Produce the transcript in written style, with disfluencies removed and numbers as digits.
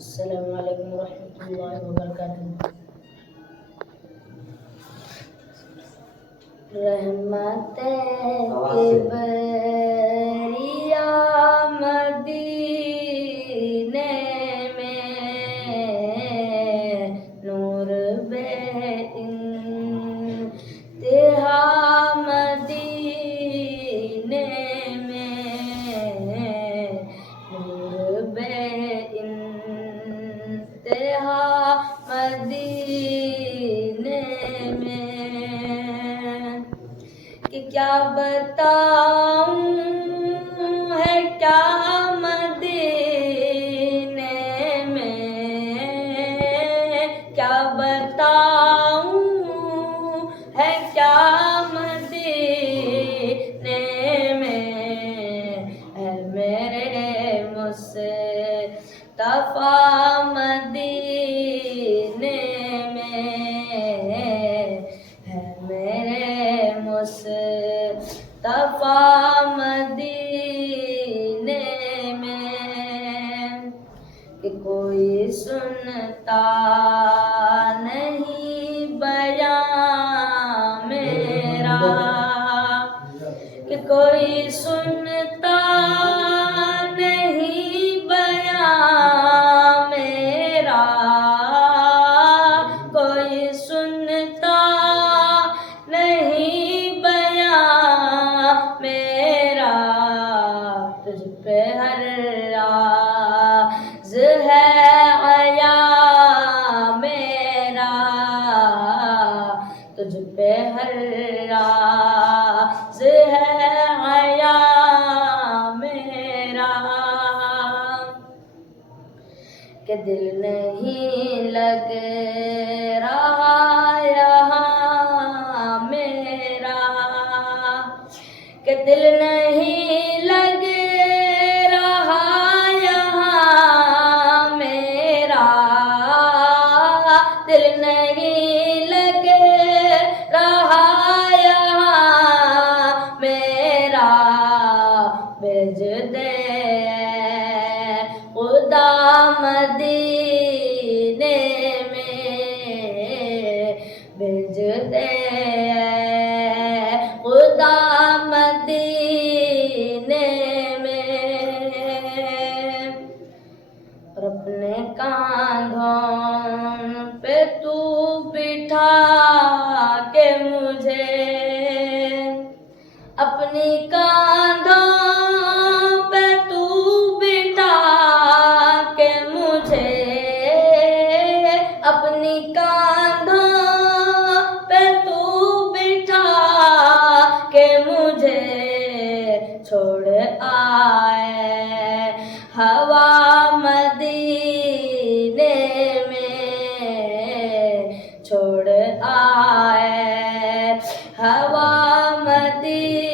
السلام علیکم ورحمۃ اللہ وبرکاتہ۔ رحمتیں کے بریا مدینے میں، نور بے انتہا مدینے میں، نور بے انتہا مدینے میں، کہ کیا بتاؤں ہے کیا مدینے میں، کیا بتاؤں ہے کیا مدینے میں، ہے میرے مصطفیٰ مدینے میں، ہے میرے مصطفیٰ مدینے میں، کہ کوئی سنتا نہیں بیان میرا، کہ کوئی سنتا نہیں بیان میرا، کوئی سنتا نہیں بیان میرا، تجھ پہ ہر راز ہے عیا میرا، تجھ پہ ہر راز ہے عیا میرا، کہ دل نہیں لگ رہا یہاں میرا، کہ دل نہیں لگ رہا یہاں میرا، دل نہیں لگ رہا یہاں میرا، بھیج دے خدا مدینے میں، بھیج دے خدا مدینے میں، اور اپنے کاندھوں پہ تو بٹھا کے مجھے، اپنی کاندھوں پہ تو بٹھا کے مجھے، اپنی کاندھوں پہ تو بٹھا کے مجھے، چھوڑ آئے ہوا مدینے میں، چھوڑ آئے ہوا مدینے